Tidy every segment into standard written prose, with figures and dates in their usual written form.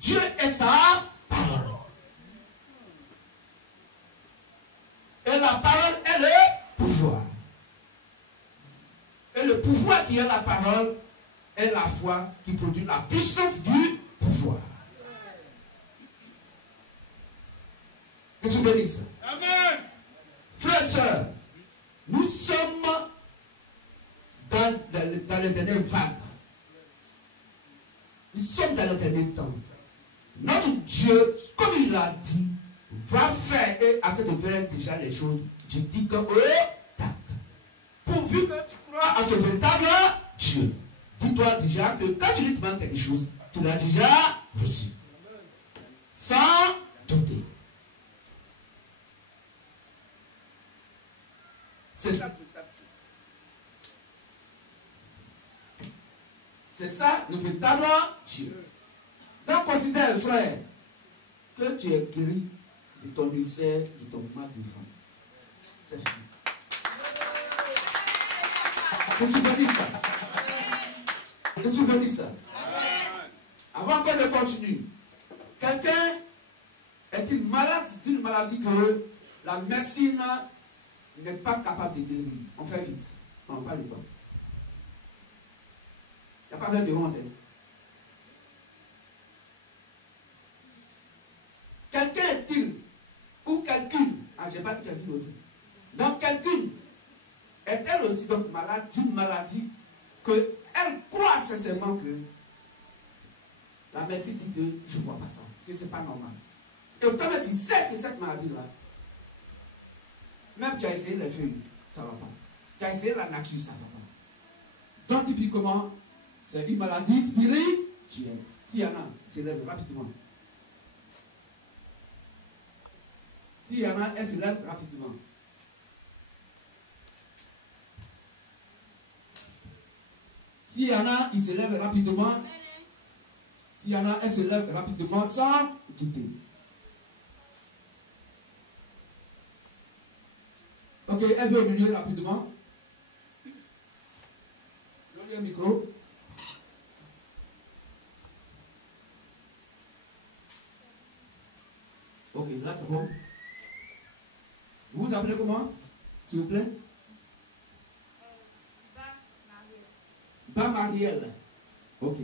Dieu est sa parole. Et la parole est le pouvoir. Et le pouvoir qui est la parole est la foi qui produit la puissance du pouvoir. Que je bénisse. Amen. Frères et sœurs, nous sommes dans les dernières vagues. Nous sommes dans le dernier temps. Notre Dieu, comme il l'a dit, va faire et afin de faire déjà les choses. Je dis que tac. Pourvu que tu crois à ce véritable Dieu. Dis-toi déjà que quand tu lui demandes quelque chose, tu l'as déjà reçu. Sans douter. C'est ça le véritable Dieu. C'est ça le véritable Dieu. Donc considère, frère, que tu es guéri de ton ulcère, de ton mal de ventre. C'est fini. Je suis béni ça. Je suis béni ça. Avant que je continue, quelqu'un est-il malade d'une maladie que la médecine n'est pas capable de guérir? On fait vite. On n'a pas le temps. Il n'y a pas besoin de honte. Quelqu'un est-il, ou quelqu'une, je n'ai pas dit quelqu'un aussi. Donc quelqu'une est-elle aussi donc malade d'une maladie qu'elle croit sincèrement que la médecine dit que je ne vois pas ça, que ce n'est pas normal. Et quand tu sais que cette maladie-là, même tu as essayé les feuilles, ça ne va pas. Tu as essayé la nature, ça ne va pas. Donc typiquement, c'est une maladie spirituelle. S'il y en a, s'élève rapidement. S'il y en a, elle s'élève rapidement. S'il y en a, il se lève rapidement. S'il y en a, elle se lève rapidement sans douter. Ok, elle veut venir rapidement. Donnez un micro. Ok, là c'est bon. Vous vous appelez comment, s'il vous plaît? Marielle. Ok.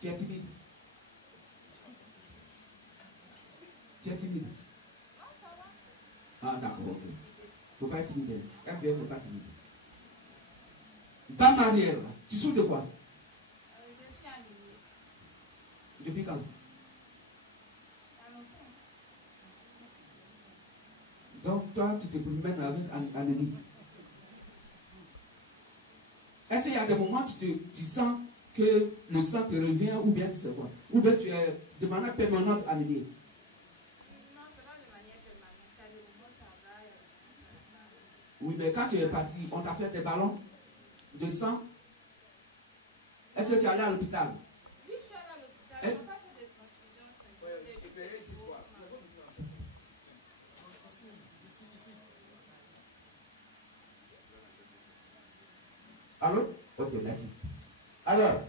Tu es timide. Tu es timide. Non, ça va. Ah, d'accord, ok. Il ne faut pas être timide. MBM n'est pas timide. Marielle, tu souffres de quoi? Je suis anémie. Depuis quand? Il y a longtemps. Donc, toi, tu te promènes avec anémie. Est-ce qu'il y a des moments où tu sens que le sang te revient ou bien c'est quoi? Ou bien tu es de manière permanente anémie? Non, c'est pas de manière permanente. Il y a des moments où ça va, il y a des moments où ça va. Oui, mais quand tu es parti, on t'a fait des ballons de sang? Est-ce que tu es allé à l'hôpital? Oui, je suis allée à l'hôpital. On n'a pas fait de transfusion sanguine. Allô? Ok, merci. Alors,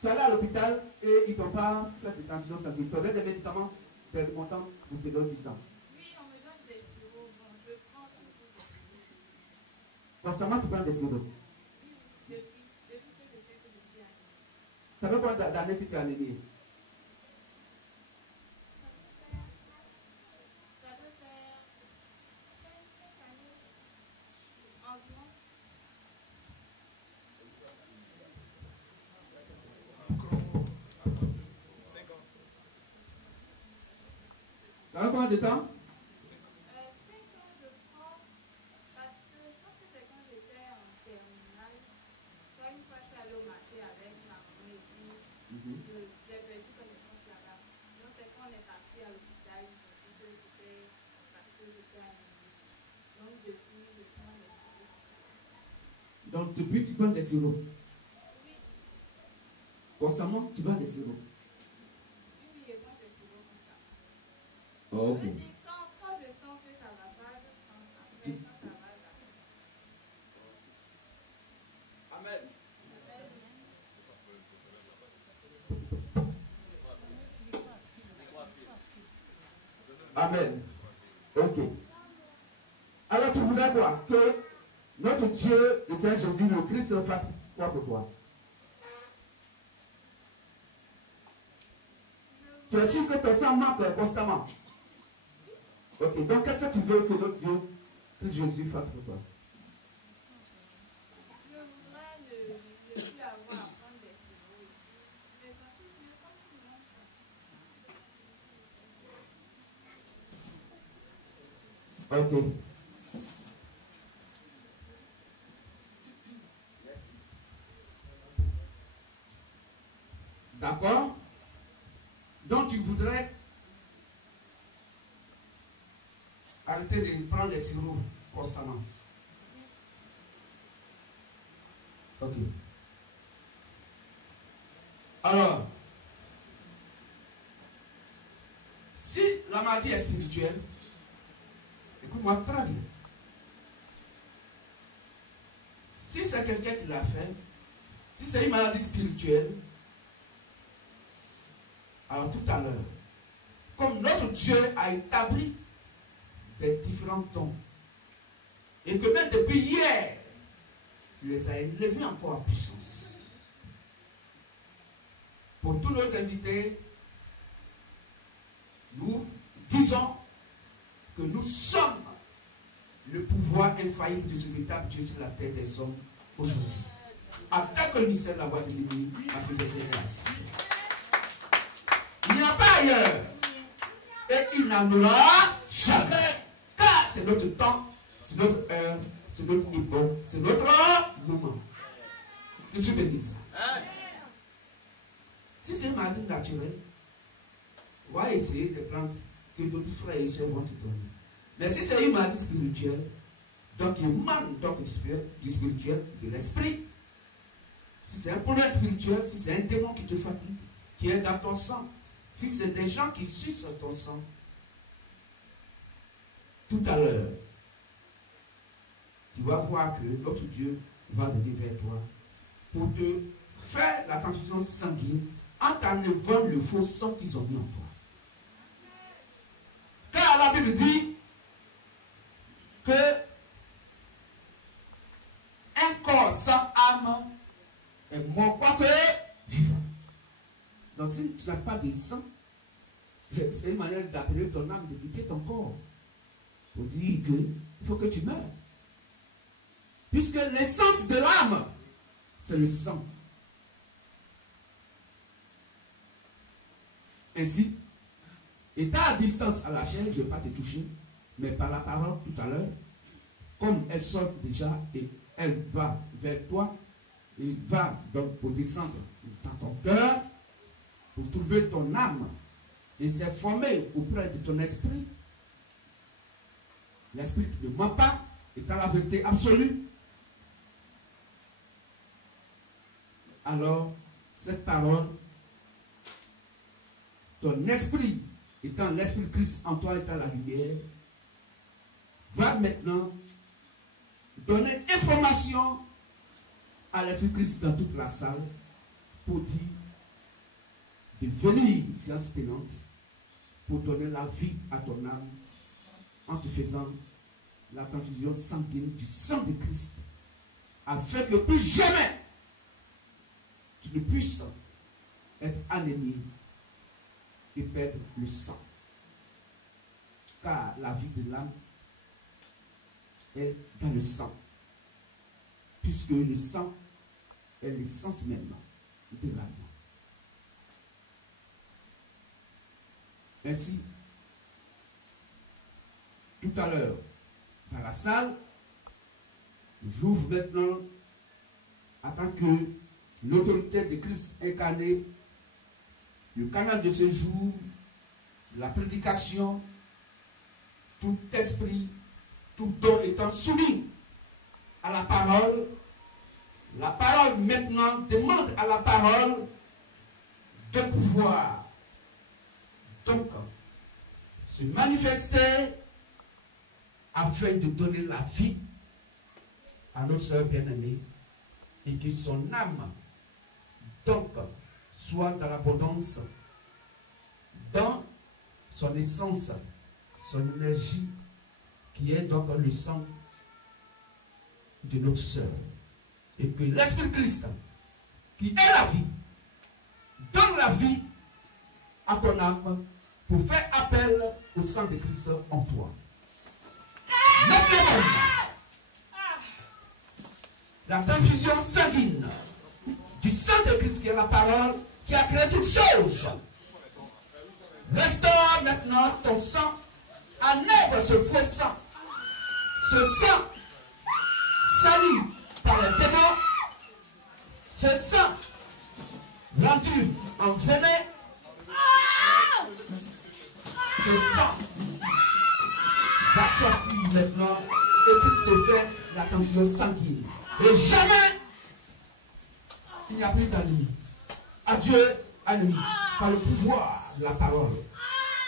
tu es allé à l'hôpital et ils ne t'ont pas fait de transfusion sanguine. Tu as des médicaments, des montants pour te donner du sang. Oui, on me donne des sirops. Bon, je prends toujours des sirops. Constamment, tu prends des sirops. Oui, depuis que je sais que je suis anémie. Ça fait combien d'années que tu es anémie? Ça peut faire 5 années environ. Ça fait combien de temps? 5 ans, je prends parce que je pense que c'est quand j'étais en terminale. Quand une fois je suis allée au marché avec ma maman et puis j'ai perdu connaissance là-bas. Donc c'est quand on est parti à l'hôpital, ils ont dit que c'était parce que j'étais anémique. Donc depuis, je prends des sirops. Donc depuis, tu prends des sirops? Oui. Constamment, tu prends des sirops? Oui, je prends des sirops constamment. Oh, ok. Je dis, quand je sens que ça va pas, je prends. Après, quand ça va, j'arrête. Amen. Amen. Ok. Alors tu voudrais quoi? Que notre Dieu, le Seigneur Jésus, le Christ, fasse quoi pour toi? Tu es sûr que ton sang manque constamment? Ok. Donc qu'est-ce que tu veux que notre Dieu, Christ Jésus, fasse pour toi? Je voudrais ne plus avoir à prendre des sirops. Je vais sentir mieux comme tout le monde. Ok. D'accord? Donc tu voudrais arrêter de prendre les sirops constamment. Ok. Alors, si la maladie est spirituelle, écoute-moi très bien. Si c'est quelqu'un qui l'a fait, si c'est une maladie spirituelle, alors tout à l'heure, comme notre Dieu a établi des différents dons, et que même depuis hier, il les a élevés encore en puissance. Pour tous nos invités, nous disons que nous sommes le pouvoir infaillible de ce véritable Dieu sur la terre des hommes aujourd'hui. Attaque le ministère de la voix de l'ennemi à ce verset. Il n'y a pas ailleurs. Et il n'en aura jamais. Car c'est notre temps, c'est notre heure, c'est notre époque, c'est notre moment. Je suis béni ça. Si c'est une maladie naturelle, on va essayer de prendre que d'autres frères et sœurs vont te donner. Mais si c'est une maladie spirituelle, donc il manque donc du spirituel, de l'esprit. Si c'est un problème spirituel, si c'est un démon qui te fatigue, qui est dans ton sang, si c'est des gens qui sucent ton sang, tout à l'heure, tu vas voir que notre Dieu va venir vers toi pour te faire la transfusion sanguine en t'enlevant le faux sang qu'ils ont mis en toi. Car la Bible dit que un corps sans âme est mort, quoique vivant. Donc si tu n'as pas de sang, c'est une manière d'appeler ton âme, de quitter ton corps. Pour dire qu'il faut que tu meurs. Puisque l'essence de l'âme, c'est le sang. Ainsi, étant à distance à la chair, je ne vais pas te toucher, mais par la parole tout à l'heure, comme elle sort déjà et elle va vers toi, il va donc pour descendre dans ton cœur, pour trouver ton âme, et s'est formé auprès de ton esprit. L'esprit ne ment pas, étant la vérité absolue. Alors, cette parole, ton esprit, étant l'esprit de Christ en toi, étant la lumière, va maintenant donner information à l'esprit de Christ dans toute la salle pour dire de venir, séance tenante, pour donner la vie à ton âme en te faisant la transfusion sanguine du sang de Christ, afin que plus jamais tu ne puisses être anémie et perdre le sang. Car la vie de l'âme est dans le sang, puisque le sang est l'essence même de l'âme. Ainsi, tout à l'heure, dans la salle, j'ouvre maintenant, en tant que l'autorité de Christ incarné, le canal de ce jour, la prédication, tout esprit, tout don étant soumis à la parole maintenant demande à la parole de pouvoir donc se manifester afin de donner la vie à notre sœur bien-aimée et que son âme donc soit dans l'abondance, dans son essence son énergie qui est donc dans le sang de notre sœur. Et que l'Esprit Christ, qui est la vie, donne la vie à ton âme pour faire appel au sang de Christ en toi. Maintenant, la transfusion sanguine du sang de Christ qui est la parole qui a créé toutes choses. Restaure maintenant ton sang, enlève ce faux sang. Ce sang sali par les démons, ce sang rendu entraîné, ce sang va sortir maintenant et puisse te faire la transfusion sanguine. Et jamais il n'y a plus d'ennemi. Adieu, ennemi, par le pouvoir de la parole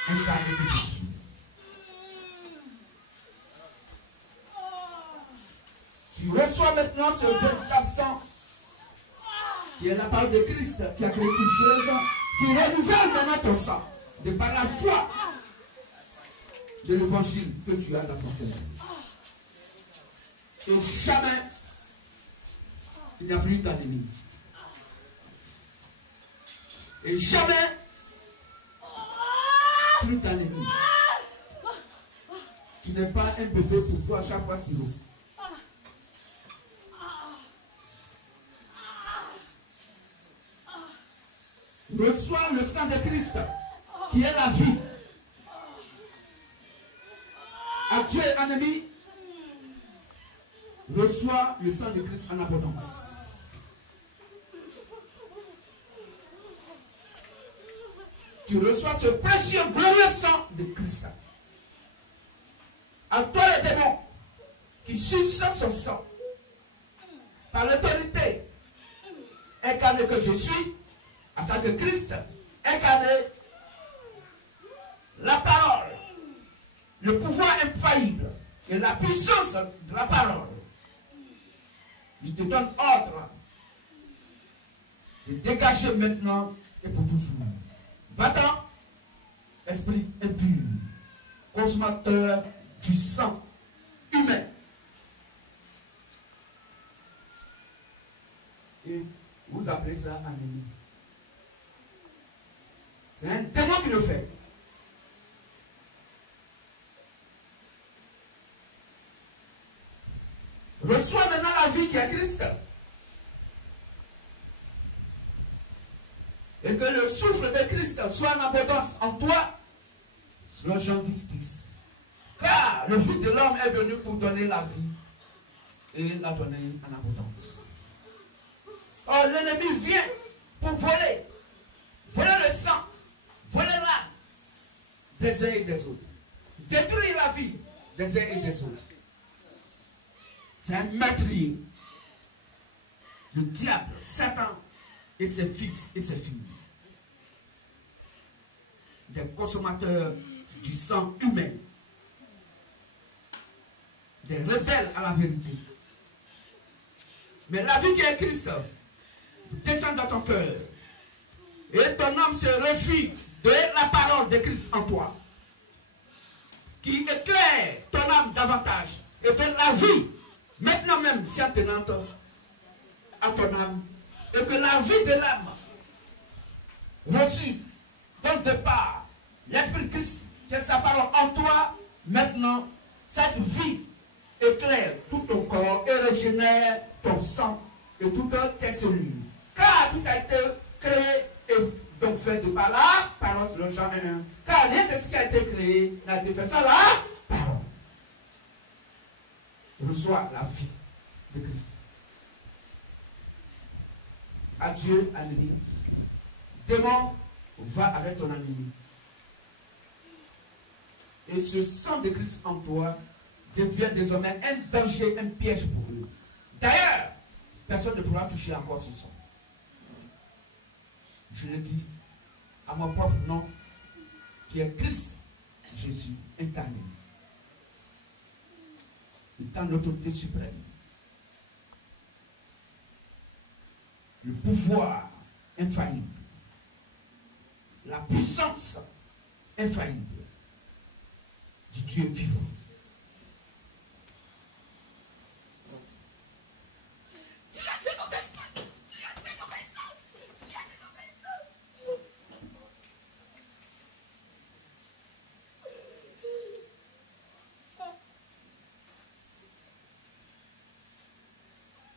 incarnée de Jésus. Tu reçois maintenant ce véritable sang qui est la parole de Christ qui a créé toutes choses, qui renouvelle maintenant ton sang de par la foi de l'évangile que tu as dans ton cœur. Et jamais il n'y a plus d'ennemi. Et jamais plus d'ennemi. Tu n'es pas un bébé pour toi à chaque fois silo. Reçois le sang de Christ qui est la vie. Adieu, ennemi. Reçois le sang de Christ en abondance. Tu reçois ce précieux, glorieux sang de Christ. À toi les démons qui sucent son sang par l'autorité incarnée que je suis, en tant que Christ, incarné, la parole, le pouvoir infaillible et la puissance de la parole. Je te donne ordre de dégager maintenant et pour toujours. Va-t'en, esprit impur, consommateur du sang humain. Et vous appelez ça un ennemi. C'est un démon qui le fait. Reçois maintenant la vie qui est Christ. Et que le souffle de Christ soit en abondance en toi. Selon Jean 10, 10. Car le Fils de l'homme est venu pour donner la vie et la donner en abondance. Or, l'ennemi vient pour voler. Voler le sang. Voler l'âme des uns et des autres. Détruire la vie des uns et des autres. C'est un meurtrier. Le diable, Satan et ses fils et ses filles. Des consommateurs du sang humain. Des rebelles à la vérité. Mais la vie qui est Christ descend dans ton cœur. Et ton âme se réjouit de la parole de Christ en toi. Qui éclaire ton âme davantage. Et donne la vie. Maintenant même, si attenante à ton âme. Et que la vie de l'âme reçue donc de par l'Esprit Christ, qui est sa parole en toi, maintenant, cette vie éclaire tout ton corps et régénère ton sang et toutes tes cellules. Car tout a été créé et donc fait de par la parole selon Jean 1. Car rien de ce qui a été créé n'a été fait sans la parole. Reçois la vie de Christ. Adieu, ennemi. Démon, va avec ton ennemi. Et ce sang de Christ en toi devient désormais un danger, un piège pour eux. D'ailleurs, personne ne pourra toucher encore ce sang. Je le dis à mon propre nom, qui est Christ Jésus incarné. Étant l'autorité suprême. Le pouvoir infaillible. La puissance infaillible du Dieu vivant.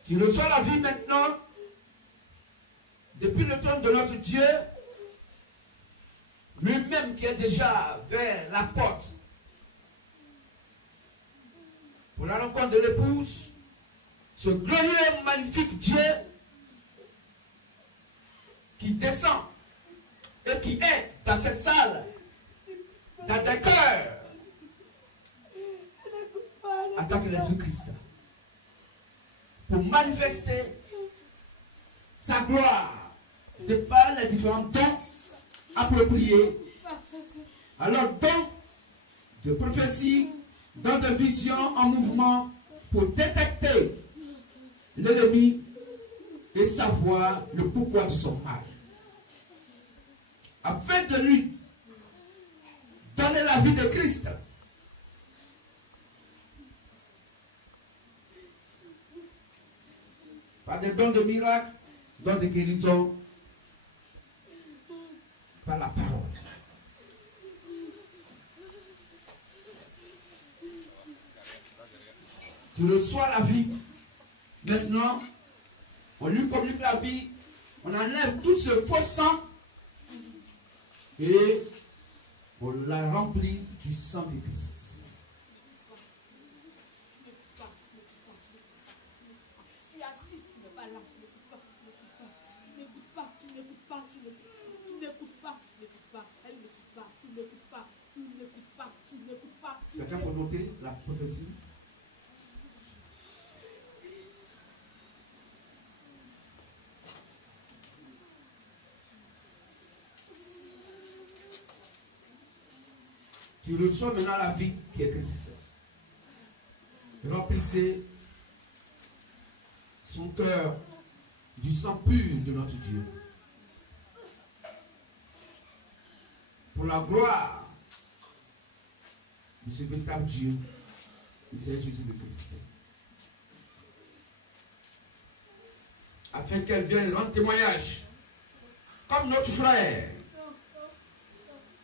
Tu reçois la vie maintenant, depuis le temps de notre Dieu, lui-même qui est déjà vers la porte pour la rencontre de l'épouse, ce glorieux, magnifique Dieu qui descend et qui est dans cette salle, dans des cœurs, en tant que l'Esprit Christ, pour manifester sa gloire de par les différents dons appropriés. Alors, dons de prophétie, dons de vision en mouvement pour détecter l'ennemi et savoir le pourquoi de son mal. Afin de lui donner la vie de Christ. Par des dons de miracles, dons de guérison, par la parole. Tu reçois la vie. Maintenant, on lui communique la vie, on enlève tout ce faux sang et on la remplit du sang de Christ. Quelqu'un peut noter la prophétie? Tu reçois maintenant la vie qui est Christ. Remplissez son cœur du sang pur de notre Dieu. Pour la gloire de ce véritable Dieu, le Seigneur Jésus de Christ. Afin qu'elle vienne rendre témoignage, comme notre frère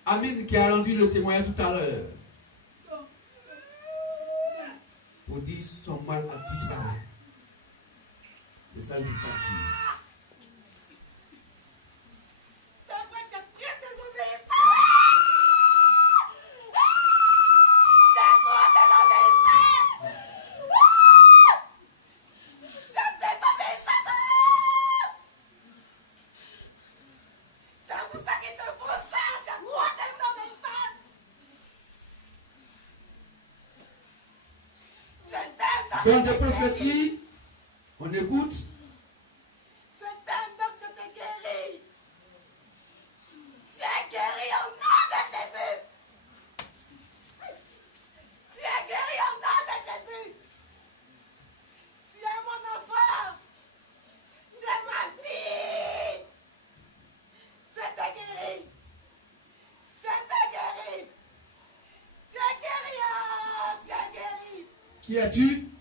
Amine qui a rendu le témoignage tout à l'heure, pour dire son mal a disparu. C'est ça le véritable Dieu. Dans des prophéties, on écoute. Je t'aime donc je te guéris. Tu es guéri au nom de Jésus. Tu es guéri au nom de Jésus. Tu es mon enfant. Tu es ma fille. Je te guéris. Je te guéris. Tu es guéri. Oh, tu es guéri. Qui es-tu?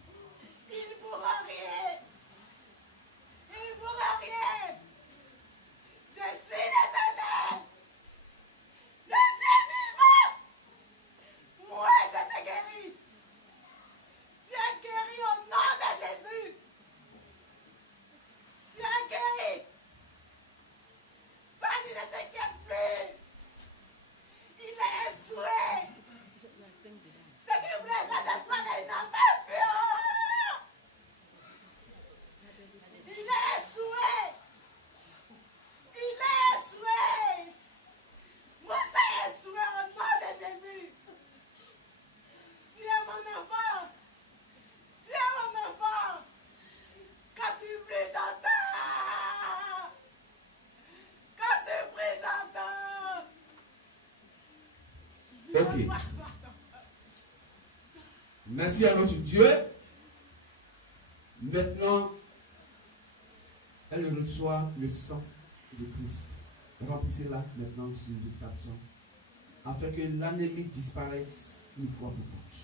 Ok. Merci à notre Dieu. Maintenant, elle reçoit le sang de Christ. Remplissez-la maintenant sur une action, afin que l'ennemi disparaisse une fois pour toutes.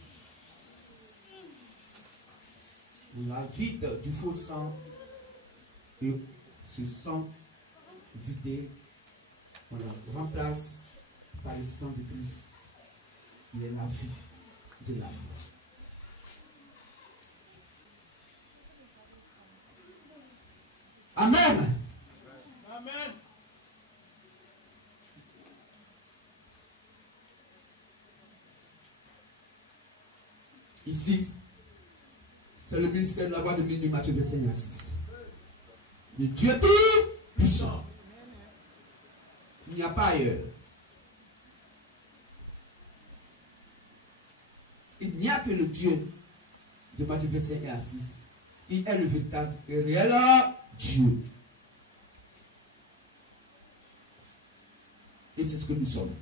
La vide du faux sang et ce sang vidé, on la remplace par le sang de Christ, qui est la vie de l'âme. Amen. Amen. Ici, c'est le ministère de la voix de Matthieu 25 à 6. Le Dieu tout puissant. Il n'y a pas ailleurs. Il n'y a que le Dieu de Matthieu 25 à 6 qui est le véritable et réel Dieu. Et c'est ce que nous sommes.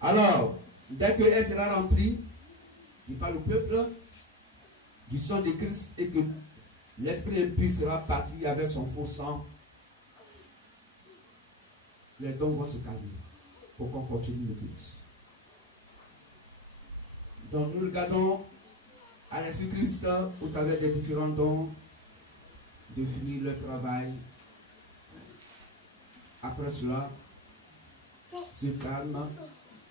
Alors, dès qu'elle sera remplie, il parle au peuple du sang de Christ et que l'esprit impur sera parti avec son faux sang, les dons vont se calmer pour qu'on continue le culte. Donc nous regardons à l'Esprit Christ au travers des différents dons de finir leur travail. Après cela, c'est calme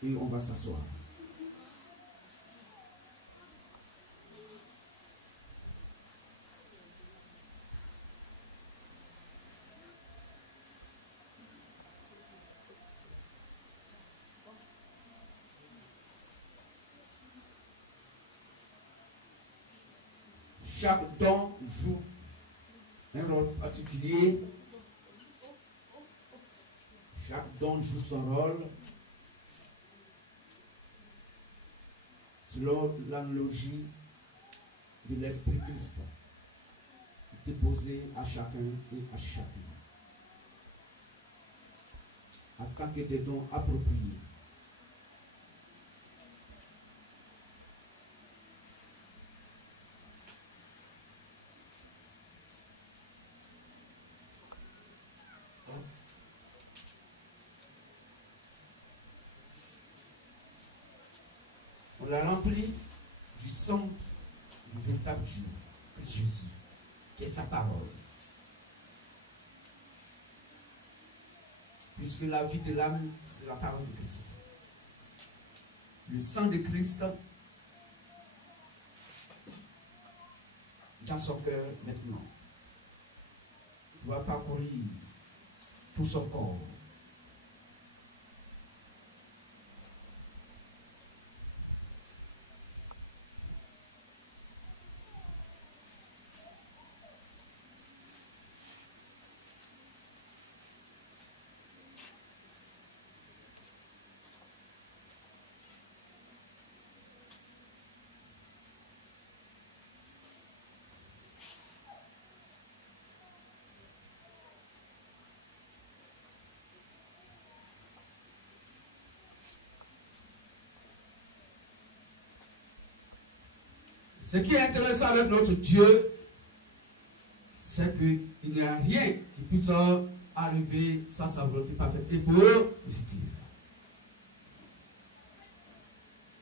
et on va s'asseoir. Chaque don joue un rôle particulier. Chaque don joue son rôle selon l'analogie de l'Esprit Christ déposé à chacun et à chacune, afin que des dons appropriés. On l'a rempli du sang du véritable Dieu, Jésus, qui est sa parole. Puisque la vie de l'âme, c'est la parole de Christ. Le sang de Christ dans son cœur maintenant doit parcourir tout son corps. Ce qui est intéressant avec notre Dieu, c'est qu'il n'y a rien qui puisse arriver sans sa volonté parfaite et positive.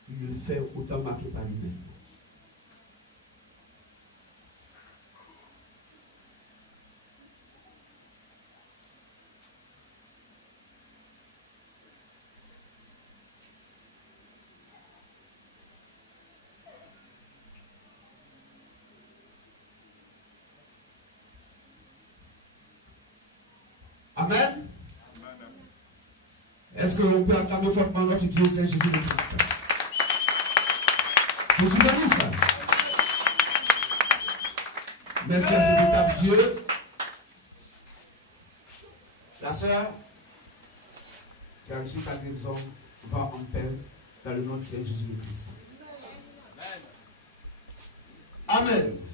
Il le fait autant marqué par lui-même. Amen. Est-ce que l'on peut acclamer fortement notre Dieu, Saint Jésus de Christ? Je suis béni ça. Merci à ce véritable Dieu. La sœur qui a reçu ta guérison va en paix dans le nom de Saint Jésus de Christ. Amen.